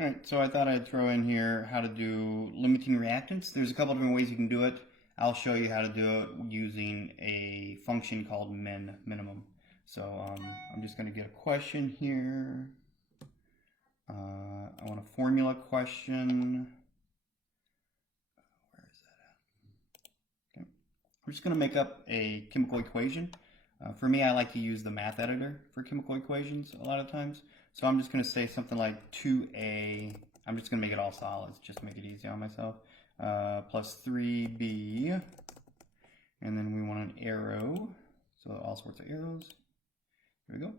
All right, so I thought I'd throw in here how to do limiting reactants. There's a couple different ways you can do it. I'll show you how to do it using a function called minimum. So I'm just going to get a question here. I want a formula question. Where is that at? Okay. I'm just going to make up a chemical equation. For me, I like to use the math editor for chemical equations a lot of times. So I'm just going to say something like 2a, I'm just going to make it all solids just to make it easy on myself, plus 3b, and then we want an arrow, so all sorts of arrows. Here we go.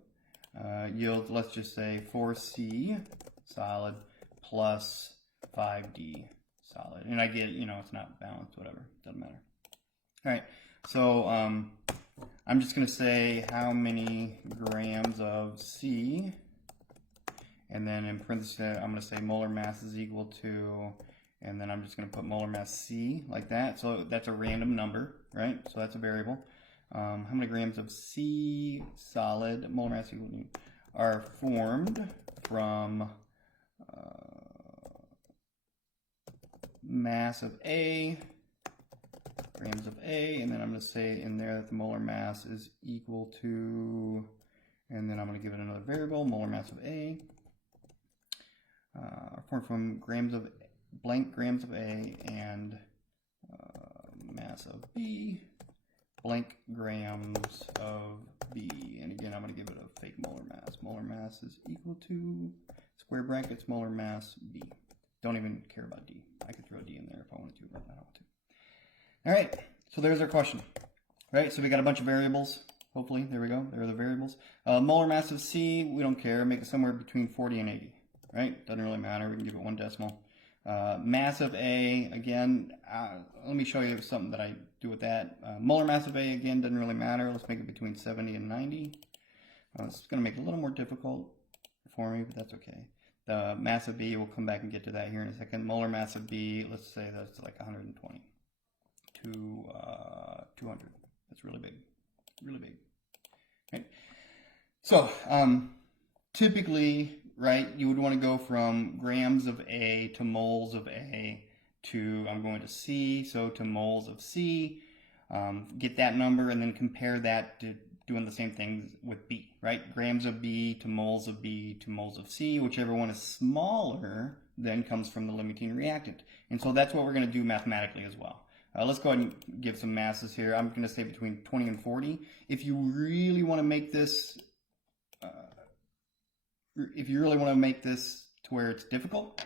Yield, let's just say 4c solid plus 5d solid. And I get, it's not balanced, whatever, doesn't matter. All right, so I'm just going to say how many grams of C, and then in parentheses I'm going to say molar mass is equal to, and then I'm just going to put molar mass C like that. So that's a random number, right? So that's a variable. How many grams of C solid molar mass equal to are formed from mass of A, grams of A, and then I'm going to say in there that the molar mass is equal to, and then I'm going to give it another variable, molar mass of A, formed from grams of blank grams of A and mass of B, blank grams of B, and again I'm going to give it a fake molar mass. Molar mass is equal to square brackets molar mass B. Don't even care about D. I could throw a D in there if I wanted to, but I don't want to. All right, so there's our question. Right, so we got a bunch of variables. Hopefully, there we go. There are the variables. Molar mass of C, we don't care. Make it somewhere between 40 and 80. Right, doesn't really matter. We can give it one decimal. Mass of A, again, let me show you something that I do with that. Molar mass of A, again, doesn't really matter. Let's make it between 70 and 90. This is going to make it a little more difficult for me, but that's okay. The mass of B, we'll come back and get to that here in a second. Molar mass of B, let's say that's like 120 to 200. That's really big, really big. Okay. So typically, right, you would want to go from grams of A to moles of A to, I'm going to C, so to moles of C, get that number and then compare that to doing the same things with B, right? Grams of B to moles of B to moles of C, whichever one is smaller then comes from the limiting reactant. And so that's what we're going to do mathematically as well. Let's go ahead and give some masses here. I'm going to say between 20 and 40. If you really want to make this to where it's difficult,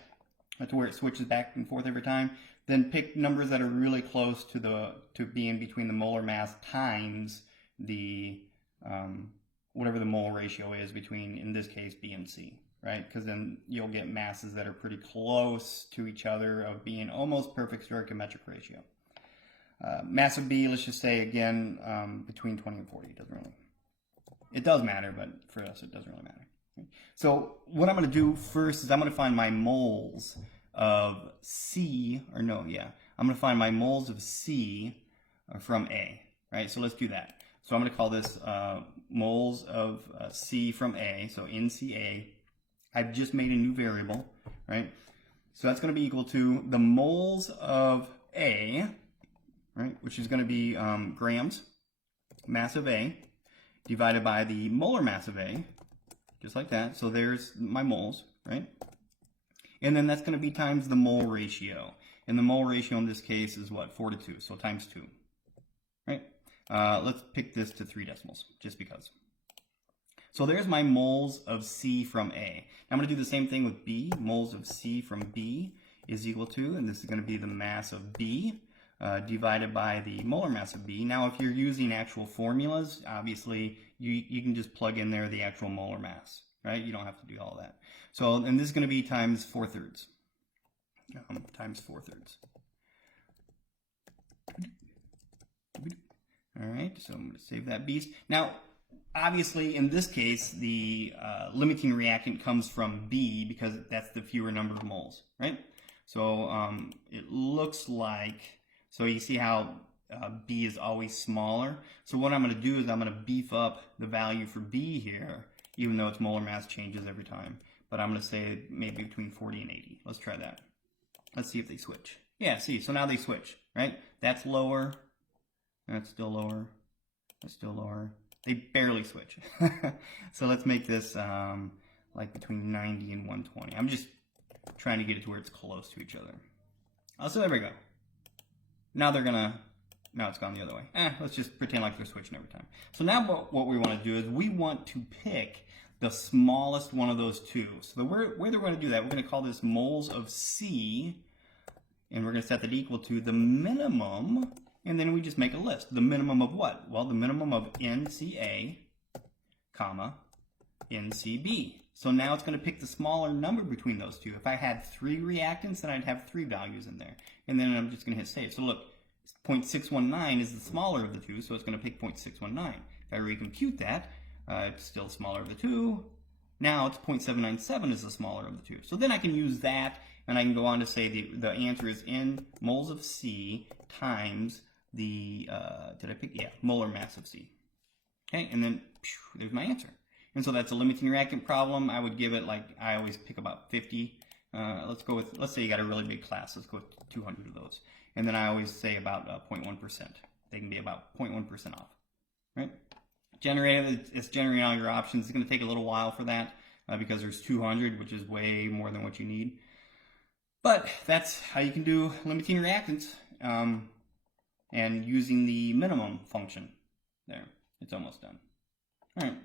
to where it switches back and forth every time, then pick numbers that are really close to being between the molar mass times the whatever the mole ratio is between, in this case, B and C, right? Because then you'll get masses that are pretty close to each other of being almost perfect stoichiometric ratio. Mass of B, let's just say again between 20 and 40. It does matter, but for us it doesn't really matter. Okay. So what I'm going to do first is I'm going to find my moles of C, I'm going to find my moles of C from A, right? So let's do that. So I'm going to call this moles of C from A, so NCA. I've just made a new variable, right? So that's going to be equal to the moles of A, right, which is going to be grams, mass of A, divided by the molar mass of A, just like that. So there's my moles, right? And then that's going to be times the mole ratio. And the mole ratio in this case is what? 4 to 2, so times 2, right? Let's pick this to 3 decimals, just because. So there's my moles of C from A. Now I'm going to do the same thing with B. Moles of C from B is equal to, and this is going to be the mass of B, divided by the molar mass of B. Now, if you're using actual formulas, obviously, you can just plug in there the actual molar mass, right? You don't have to do all that. So, and this is going to be times 4/3. Times 4/3. All right, so I'm going to save that beast. Now, obviously, in this case, the limiting reactant comes from B because that's the fewer number of moles, right? So it looks like, so you see how B is always smaller. So what I'm going to do is I'm going to beef up the value for B here, even though its molar mass changes every time. but I'm going to say maybe between 40 and 80. Let's try that. Let's see if they switch. Yeah, see, so now they switch, right? That's lower. That's still lower. That's still lower. They barely switch. So let's make this like between 90 and 120. I'm just trying to get it to where it's close to each other. Oh, so there we go. Now they're gonna, now it's gone the other way. Let's just pretend like they're switching every time. So now what we want to do is we want to pick the smallest one of those two. So the way they're going to do that, we're going to call this moles of C, and we're going to set that equal to the minimum, and then we just make a list. The minimum of what? Well, the minimum of NCA, comma, NCB. So now it's going to pick the smaller number between those two. If I had 3 reactants, then I'd have 3 values in there. And then I'm just going to hit save. So look, 0.619 is the smaller of the two, so it's going to pick 0.619. If I recompute that, it's still smaller of the two. Now it's 0.797 is the smaller of the two. So then I can use that, and I can go on to say the answer is in moles of C times the, molar mass of C. Okay, and then there's my answer. And so that's a limiting reactant problem. I would give it, like, I always pick about 50. Let's say you got a really big class. Let's go with 200 of those. And then I always say about 0.1%. They can be about 0.1% off, right? It's generating all your options. It's going to take a little while for that because there's 200, which is way more than what you need. But that's how you can do limiting reactants and using the minimum function there. It's almost done. All right.